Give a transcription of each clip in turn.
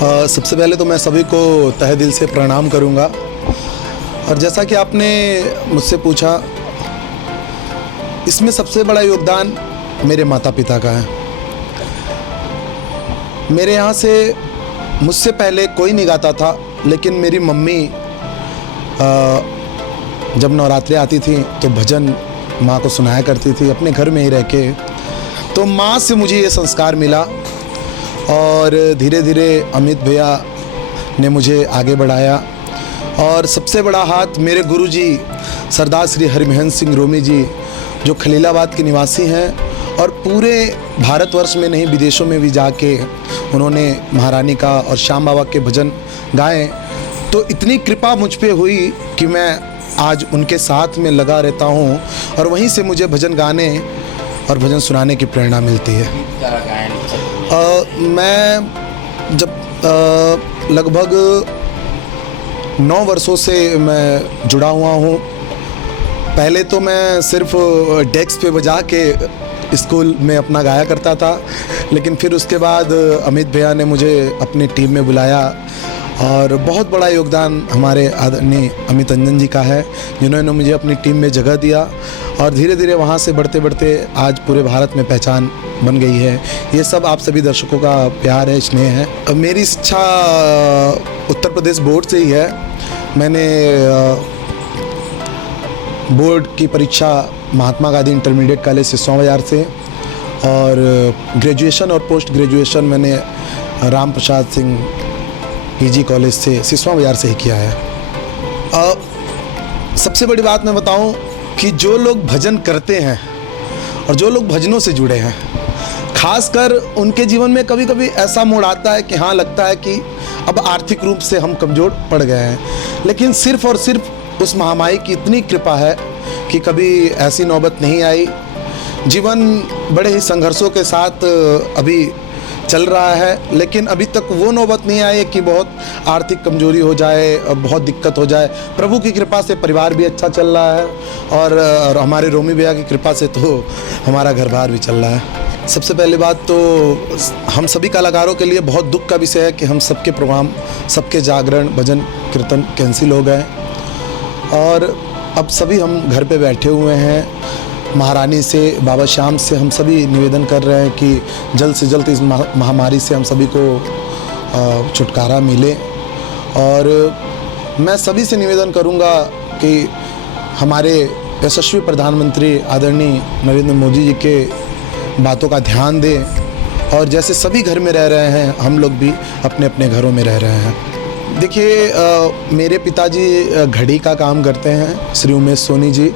सबसे पहले तो मैं सभी को तहे दिल से प्रणाम करूंगा। और जैसा कि आपने मुझसे पूछा, इसमें सबसे बड़ा योगदान मेरे माता पिता का है। मेरे यहाँ से मुझसे पहले कोई नहीं गाता था, लेकिन मेरी मम्मी जब नवरात्रि आती थी तो भजन माँ को सुनाया करती थी अपने घर में ही रह के। तो माँ से मुझे ये संस्कार मिला और धीरे धीरे अमित भैया ने मुझे आगे बढ़ाया। और सबसे बड़ा हाथ मेरे गुरुजी सरदार श्री हरिमहंस सिंह रोमी जी, जो खलीलाबाद के निवासी हैं और पूरे भारतवर्ष में नहीं विदेशों में भी जाके उन्होंने महारानी का और श्याम बाबा के भजन गाए। तो इतनी कृपा मुझ पे हुई कि मैं आज उनके साथ में लगा रहता हूँ और वहीं से मुझे भजन गाने और भजन सुनाने की प्रेरणा मिलती है। मैं जब लगभग 9 वर्षों से मैं जुड़ा हुआ हूँ। पहले तो मैं सिर्फ डेस्क पे बजा के स्कूल में अपना गाया करता था, लेकिन फिर उसके बाद अमित भैया ने मुझे अपनी टीम में बुलाया और बहुत बड़ा योगदान हमारे आदरणीय अमित अंजन जी का है, जिन्होंने मुझे अपनी टीम में जगह दिया और धीरे धीरे वहाँ से बढ़ते बढ़ते आज पूरे भारत में पहचान बन गई है। ये सब आप सभी दर्शकों का प्यार है, स्नेह है। मेरी शिक्षा उत्तर प्रदेश बोर्ड से ही है। मैंने बोर्ड की परीक्षा महात्मा गांधी इंटरमीडिएट कॉलेज सिसवा बाजार से और ग्रेजुएशन और पोस्ट ग्रेजुएशन मैंने राम प्रसाद सिंह पीजी कॉलेज से सिसवा बाजार से ही किया है। सबसे बड़ी बात मैं बताऊं कि जो लोग भजन करते हैं और जो लोग भजनों से जुड़े हैं, खासकर उनके जीवन में कभी कभी ऐसा मोड़ आता है कि हाँ, लगता है कि अब आर्थिक रूप से हम कमज़ोर पड़ गए हैं, लेकिन सिर्फ और सिर्फ उस महामाई की इतनी कृपा है कि कभी ऐसी नौबत नहीं आई। जीवन बड़े ही संघर्षों के साथ अभी चल रहा है, लेकिन अभी तक वो नौबत नहीं आई कि बहुत आर्थिक कमजोरी हो जाए और बहुत दिक्कत हो जाए। प्रभु की कृपा से परिवार भी अच्छा चल रहा है और हमारे रोमी भैया की कृपा से तो हमारा घर बार भी चल रहा है। सबसे पहली बात तो हम सभी कलाकारों के लिए बहुत दुख का विषय है कि हम सबके प्रोग्राम, सबके जागरण, भजन कीर्तन कैंसिल हो गए और अब सभी हम घर पे बैठे हुए हैं। महारानी से, बाबा श्याम से हम सभी निवेदन कर रहे हैं कि जल्द से जल्द इस महामारी से हम सभी को छुटकारा मिले। और मैं सभी से निवेदन करूंगा कि हमारे यशस्वी प्रधानमंत्री आदरणीय नरेंद्र मोदी जी के बातों का ध्यान दें और जैसे सभी घर में रह रहे हैं, हम लोग भी अपने अपने घरों में रह रहे हैं। देखिए, मेरे पिताजी घड़ी का काम करते हैं, श्री उमेश सोनी जी,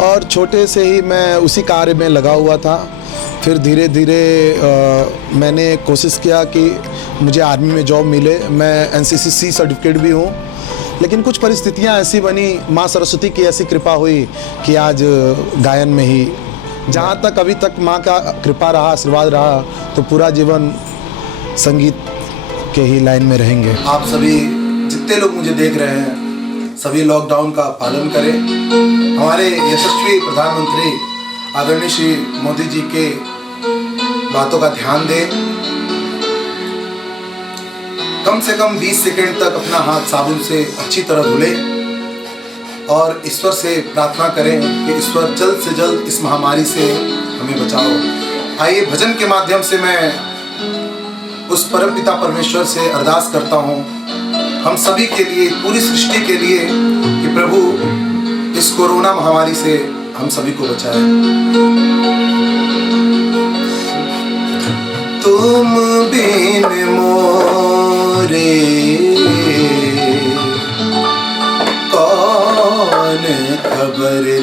और छोटे से ही मैं उसी कार्य में लगा हुआ था। फिर धीरे धीरे मैंने कोशिश किया कि मुझे आर्मी में जॉब मिले। मैं NCC सर्टिफिकेट भी हूँ, लेकिन कुछ परिस्थितियाँ ऐसी बनी, माँ सरस्वती की ऐसी कृपा हुई कि आज गायन में ही, जहाँ तक अभी तक माँ का कृपा रहा, आशीर्वाद रहा, तो पूरा जीवन संगीत के ही लाइन में रहेंगे। आप सभी जितने लोग मुझे देख रहे हैं, सभी लॉकडाउन का पालन करें। हमारे यशस्वी प्रधानमंत्री आदरणीय श्री मोदी जी के बातों का ध्यान दें। कम से कम 20 सेकंड तक अपना हाथ साबुन से अच्छी तरह धुलें और ईश्वर से प्रार्थना करें कि ईश्वर जल्द से जल्द इस महामारी से हमें बचाओ। आइए, भजन के माध्यम से मैं उस परमपिता परमेश्वर से अरदास करता हूँ हम सभी के लिए, पूरी सृष्टि के लिए, कि प्रभु इस कोरोना महामारी से हम सभी को बचाए। तुम बिन मोरे कौन खबर ले,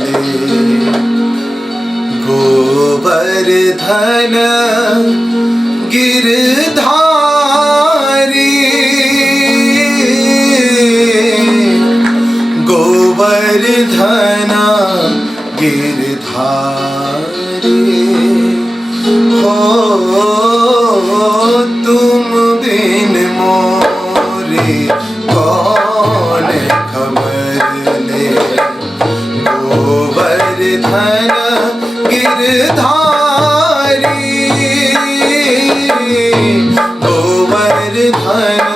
गोवर्धन गिरधारी, गोवर्धन गिरधारी, हो तुम बिन मोरे कौन खबर ले, गोवर्धन गिरधारी, गोवर्धन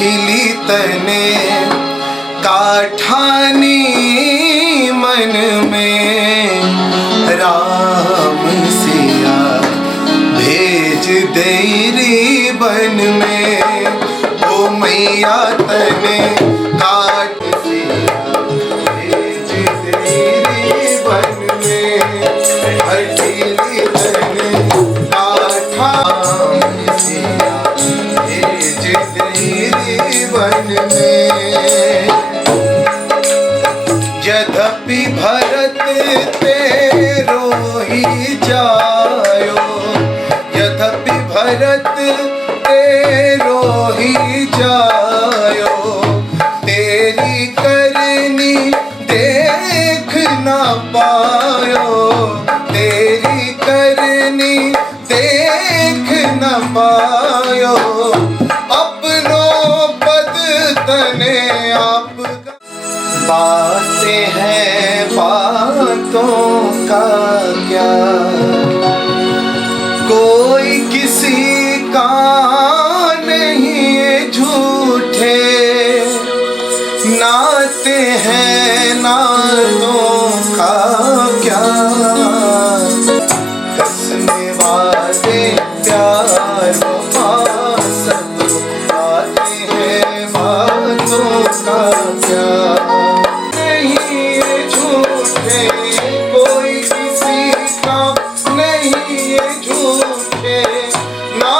खिली तने काठानी मन में राम सिया भेज देरी बन में ओ मैया तने काट सिया भेज देरी बन में खिली तने काठानी सिया भेज देरी बन में यद्यपि भरत तेरो ही जायो यद्यपि भरत तेरो ही जायो तेरी करनी देख न पायो तेरी करनी देख न पायो अपनो पद तने आप बातें हैं बातों का क्या कोई किसी का नहीं झूठे नाते हैं नातों का क्या कसने वाले प्यार वफा सब बातें हैं बातों का क्या कोई किसी का नहीं झूठे ना